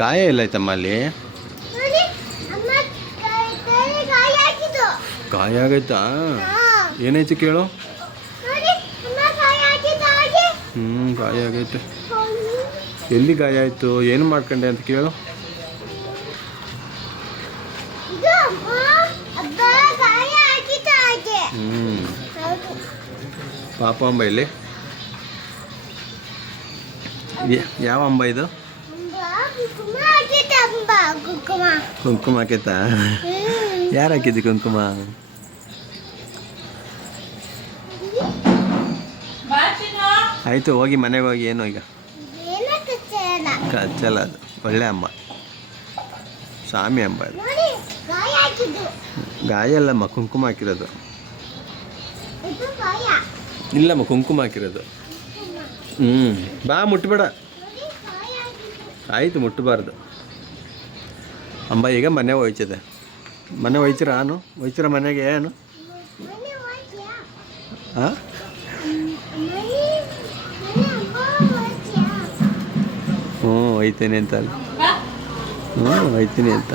ಗಾಯ ಎಲ್ಲಾಯ್ತಮ್ಮ ಅಲ್ಲಿ? ಗಾಯ ಆಗೈತಾ? ಏನಾಯ್ತು ಕೇಳು. ಗಾಯ ಆಗೈತೆ. ಎಲ್ಲಿ ಗಾಯ ಆಯಿತು, ಏನು ಮಾಡ್ಕೊಂಡೆ ಅಂತ ಕೇಳು. ಪಾಪ ಅಂಬ ಇಲ್ಲಿ ಯಾವ ಅಂಬ ಇದು? ಕುಂಕುಮ ಹಾಕೈತಾ? ಯಾರು ಹಾಕಿದ್ದಿ ಕುಂಕುಮ? ಆಯಿತು, ಹೋಗಿ ಮನೆಗೆ ಹೋಗಿ. ಏನು ಈಗ ಕಚ್ಚಲ್ಲ, ಅದು ಒಳ್ಳೆ ಅಂಬ, ಸ್ವಾಮಿ ಅಂಬ ಅದು. ಗಾಯ ಅಲ್ಲಮ್ಮ, ಕುಂಕುಮ ಹಾಕಿರೋದು. ಇಲ್ಲಮ್ಮ, ಕುಂಕುಮ ಹಾಕಿರೋದು. ಬಾ, ಮುಟ್ಟಬೇಡ. ಆಯಿತು, ಮುಟ್ಟಬಾರ್ದು. ಅಂಬ ಈಗ ಮನೆ ಹೋಯ್ತದೆ. ಮನೆ ಹೋಯ್ತೀರಾ? ಹೋಯ್ತೀರ ಮನೆಗೆ? ಏನು ಹಾಂ? ಹೋಯ್ತೇನೆ ಅಂತ. ಹೋಯ್ತೀನಿ ಅಂತ.